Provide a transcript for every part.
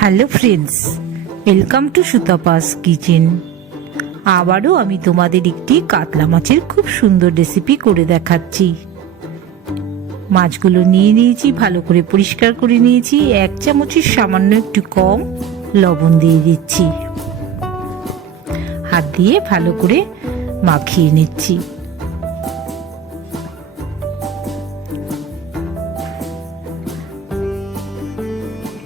Hello friends, welcome to Sutapa's kitchen. আবারও আমি তোমাদের একটি কাতলা মাছের খুব সুন্দর রেসিপি করে দেখাচ্ছি। মাছগুলো নিয়ে নিয়েছি, ভালো করে পরিষ্কার করে নিয়েছি। 1 চামচের সামান্য একটু কম লবণ দিয়ে দিচ্ছি। হাত দিয়ে ভালো করে মাখিয়ে নিচ্ছি।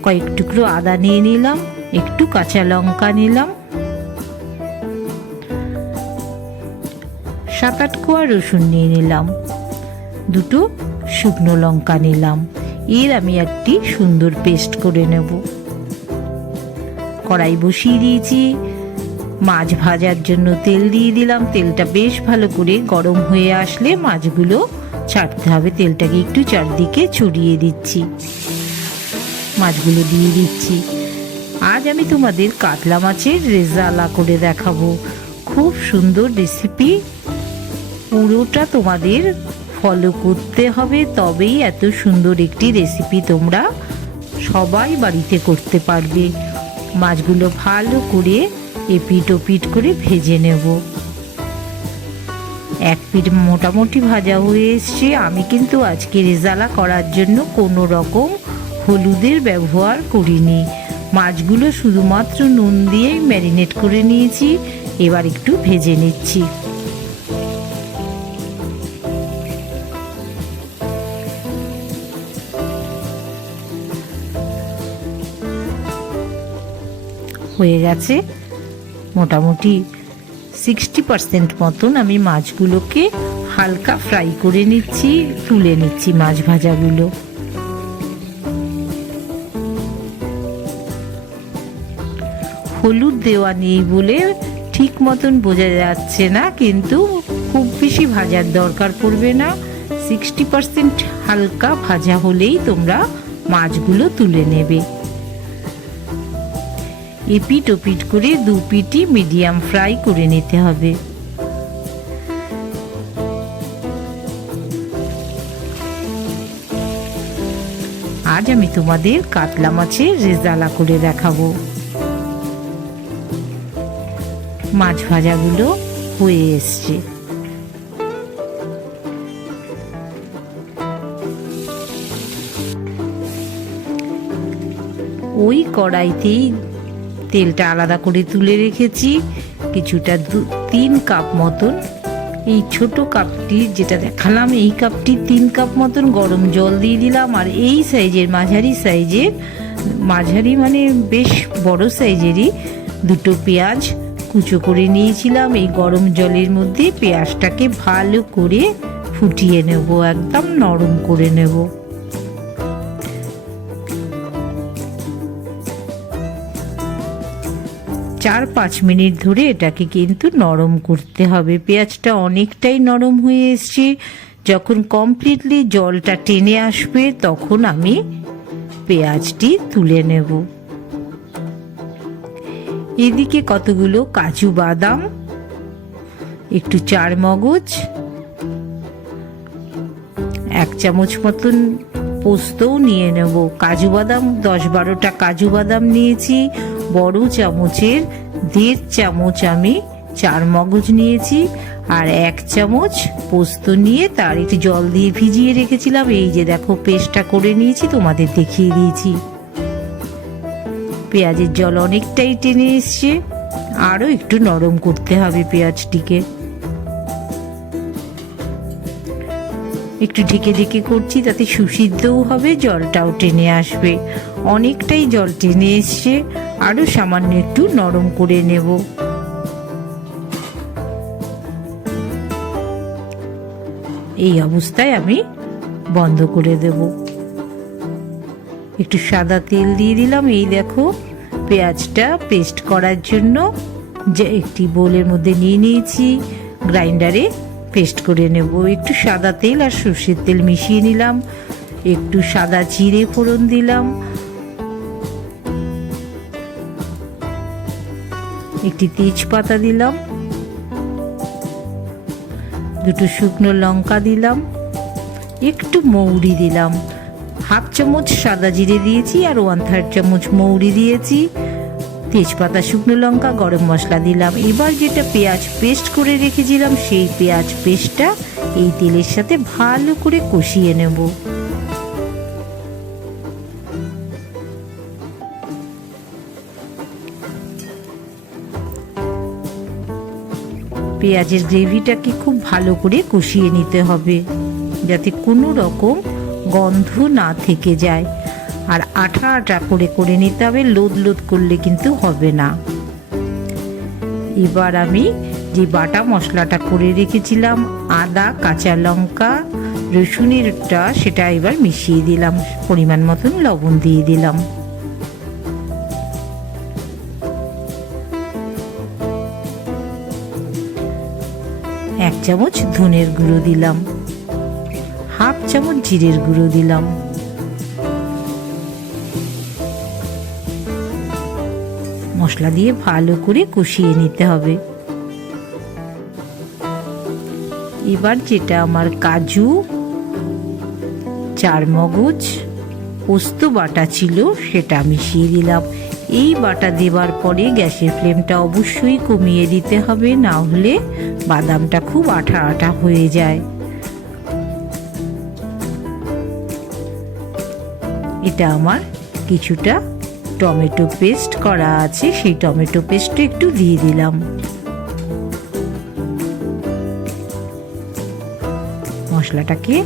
কয়েক টুকরো আদা নিয়ে নিলাম, একটু কাঁচা লঙ্কা নিলাম, 7-8 কোয়া রসুন নিয়ে নিলাম, 2 শুকনো লঙ্কা নিলাম। এর আমি একটি সুন্দর পেস্ট করে নেব। কড়াই বসিয়ে দিয়েছি, মাছ ভাজার জন্য তেল দিয়ে দিলাম। তেলটা বেশ ভালো করে গরম হয়ে আসলে মাছগুলো ছাড়তে হবে। তেলটাকে একটু চারদিকে ছড়িয়ে দিচ্ছি, মাছগুলো দিয়ে দিচ্ছি। আজ আমি তোমাদের কাতলা মাছের রেজালা করে দেখাবো। খুব সুন্দর রেসিপি, পুরোটা তোমাদের ফলো করতে হবে, তবেই এত সুন্দর একটি রেসিপি তোমরা সবাই বাড়িতে করতে পারবে। মাছগুলো ভালো করে এপিট ওপিট করে ভেজে নেব। এক পিঠ মোটামুটি ভাজা হয়ে এসছে। আমি কিন্তু আজকে রেজালা করার জন্য কোনো রকম হলুদের ব্যবহার করিনি। মাছগুলো শুধুমাত্র নুন দিয়েই ম্যারিনেট করে নিয়েছি। এবার একটু ভেজে নিচ্ছি। হয়ে গেছে মোটামুটি 60% মতন। আমি মাছগুলোকে হালকা ফ্রাই করে নিচ্ছি, তুলে নিচ্ছি মাছ ভাজাগুলো। হলুদ দেওয়া নেই বলে ঠিক মতন বোঝা যাচ্ছে না, কিন্তু খুব বেশি ভাজার দরকার পড়বে না। 60% হালকা ভাজা হলেই তোমরা মাছগুলো তুলে নেবে। এপিট ওপিট করে 2 পিঠই মিডিয়াম ফ্রাই করে নিতে হবে। আজ আমি তোমাদের কাতলা মাছের রেজালা করে দেখাবো। মাছ ভাজাগুলো হয়ে এসছে। ওই কড়াইতেই তেলটা আলাদা করে তুলে রেখেছি। কিছুটা 3 কাপ মতন, এই ছোট কাপটি যেটা দেখালাম এই কাপটি 3 কাপ মতন গরম জল দিয়ে দিলাম। আর এই সাইজের মাঝারি মানে বেশ বড় সাইজেরই 2 পেঁয়াজ কুচো করে নিয়েছিলাম। এই গরম জলের মধ্যে পেঁয়াজটাকে ভালো করে ফুটিয়ে নেব, একদম নরম করে নেব। চার 5 মিনিট ধরে এটাকে কিন্তু নরম করতে হবে। পেঁয়াজটা অনেকটাই নরম হয়ে এসছে। যখন কমপ্লিটলি জলটা টেনে আসবে তখন আমি পেঁয়াজটি তুলে নেব। এদিকে কতগুলো কাজু বাদাম, একটু চারমগজ, 1 চামচ মতন পোস্তও নিয়ে নেব। কাজু বাদাম 10-12টা কাজু বাদাম নিয়েছি। বড় চামচের 1.5 চামচ আমি চারমগজ নিয়েছি। আর 1 চামচ পোস্ত নিয়ে তার একটু জল দিয়ে ভিজিয়ে রেখেছিলাম। এই যে দেখো পেস্টটা করে নিয়েছি, তোমাদের দেখিয়ে দিয়েছি। পেঁয়াজের জল অনেকটাই টেনে এসছে, আরও একটু নরম করতে হবে পেঁয়াজটিকে। একটু ঢেকে ঢেকে করছি, তাতে সুসিদ্ধও হবে, জলটাও টেনে আসবে। অনেকটাই জল টেনে এসছে, আরও সামান্য একটু নরম করে নেব। এই অবস্থায় আমি বন্ধ করে দেব। একটু সাদা তেল দিয়ে দিলাম। এই দেখো পেঁয়াজটা পেস্ট করার জন্য যে একটি বোলের মধ্যে নিয়ে নিয়েছি, গ্রাইন্ডারে পেস্ট করে নেব। একটু সাদা তেল আর সর্ষের তেল মিশিয়ে নিলাম, একটু সাদা জিরে ফোড়ন দিলাম, একটি তেজপাতা দিলাম, 2 শুকনো লঙ্কা দিলাম, একটু মৌরি দিলাম, হাফ চামচ সাদা জিরে দিয়েছি আর 1/3 চামচ মৌরি দিয়েছি, তেজপাতা, শুকনো লঙ্কা, গরম মশলা দিলাম। এবার যেটা পেঁয়াজ পেস্ট করে রেখেছিলাম সেই পেঁয়াজ পেস্টটা এই তেলের সাথে ভালো করে কষিয়ে নেব। পেঁয়াজের গ্রেভিটাকে খুব ভালো করে কষিয়ে নিতে হবে যাতে কোনো রকম গন্ধ না থেকে যায়, আর আঠা আঠা করে নিতে হবে, লোদ লোদ করলে কিন্তু হবে না। এবার আমি যে বাটা মশলাটা করে রেখেছিলাম আদা, কাঁচা লঙ্কা, রসুনেরটা সেটা এবার মিশিয়ে দিলাম, পরিমাণ মতন লবণ দিয়ে দিলাম। এক চামচ ধনের গুঁড়ো দিলাম, হাফ চামচ জিরের গুঁড়ো দিলাম। মশলা দিয়ে ভালো করে কষিয়ে নিতে হবে। এবার যেটা আমার কাজু, চারমগজ, পোস্ত বাটা ছিল সেটা মিশিয়ে দিলাম। এই বাটা দেওয়ার পরে গ্যাসের ফ্লেমটা অবশ্যই কমিয়ে দিতে হবে, না হলে বাদামটা খুব আঠা আঠা হয়ে যায়। এটা আমার কিছুটা টমেটো পেস্ট করা আছে, সেই টমেটো পেস্টটা একটু দিয়ে দিলাম। মশলাটাকে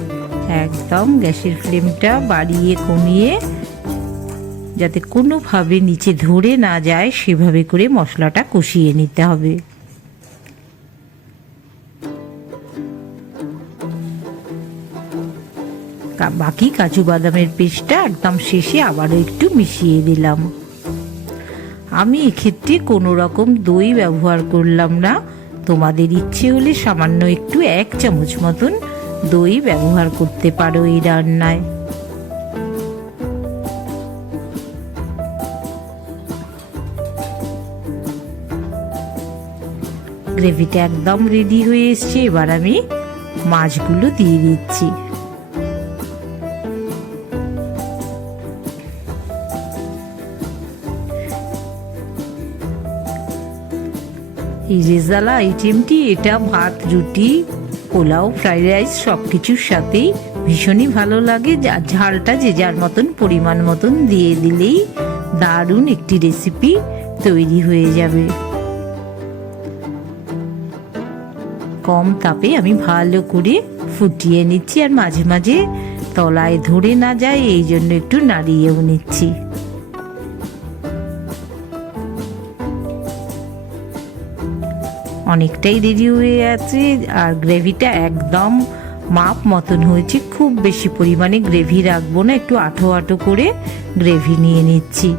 একদম গ্যাসের ফ্লেমটা বাড়িয়ে কমিয়ে যাতে কোনোভাবে নিচে ধরে না যায় সেভাবে করে মশলাটা কষিয়ে নিতে হবে। বাকি কাজু বাদামের পেস্টটা একদম শেষে আবারও একটু মিশিয়ে দিলাম। আমি এক্ষেত্রে কোনো রকম দই ব্যবহার করলাম না, তোমাদের ইচ্ছে হলে সামান্য একটু 1 চামচ মতন দই ব্যবহার করতে পারো এই রান্নায়। গ্রেভিটা একদম রেডি হয়ে এসছে। এবার আমি মাছগুলো দিয়ে দিচ্ছি। এই রেজালা আইটেমটি এটা ভাত, রুটি, পোলাও, ফ্রাইড রাইস সব কিছুর সাথেই ভীষণই ভালো লাগে। ঝালটা যে যার মতন পরিমাণ মতন দিয়ে দিলেই দারুণ একটি রেসিপি তৈরি হয়ে যাবে। কম তাপে আমি ভালো করে ফুটিয়ে নিচ্ছি, আর মাঝে মাঝে তলায় ধরে না যায় এই জন্য একটু নাড়িয়েও নিচ্ছি। অনেকটাই রেডি হয়ে আছে, আর গ্রেভিটা একদম মাপ মতন হয়েছে। খুব বেশি পরিমাণে গ্রেভি রাখবো না, একটু আঠো আঠো করে গ্রেভি নিয়ে নিচ্ছি।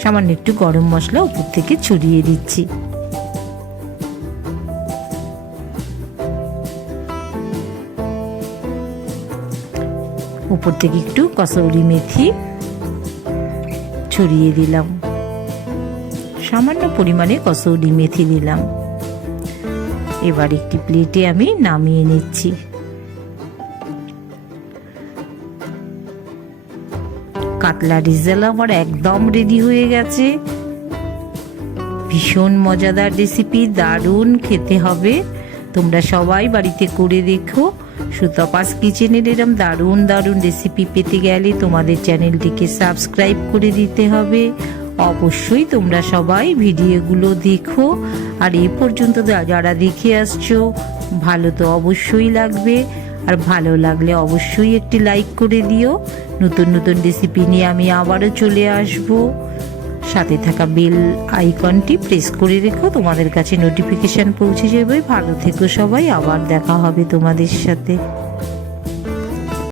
সামান্য একটু গরম মশলা উপর থেকে ছড়িয়ে দিচ্ছি। উপর থেকে একটু কসৌরি মেথি ছড়িয়ে দিলাম, সামান্য পরিমাণে কসৌরি মেথি দিলাম। এবার একটি প্লেটে আমি নামিয়ে নিচ্ছি। কাতলা রেজালা আমার একদম রেডি হয়ে গেছে। ভীষণ মজাদার রেসিপি, দারুণ খেতে হবে। তোমরা সবাই বাড়িতে করে দেখো। সুতপাস কিচেনের এরম দারুণ দারুণ রেসিপি পেতে গেলে তোমাদের চ্যানেলটিকে সাবস্ক্রাইব করে দিতে হবে। অবশ্যই তোমরা সবাই ভিডিওগুলো দেখো, আর এ পর্যন্ত যারা দেখে আসছো ভালো তো অবশ্যই লাগবে, আর ভালো লাগলে অবশ্যই একটি লাইক করে দিও। নতুন নতুন রেসিপি নিয়ে আমি আবারও চলে আসব। সাথে থাকা বেল আইকনটি প্রেস করে রেখো, তোমাদের কাছে নোটিফিকেশন পৌঁছে যাবে। ভালো থেকো সবাই, আবার দেখা হবে তোমাদের সাথে।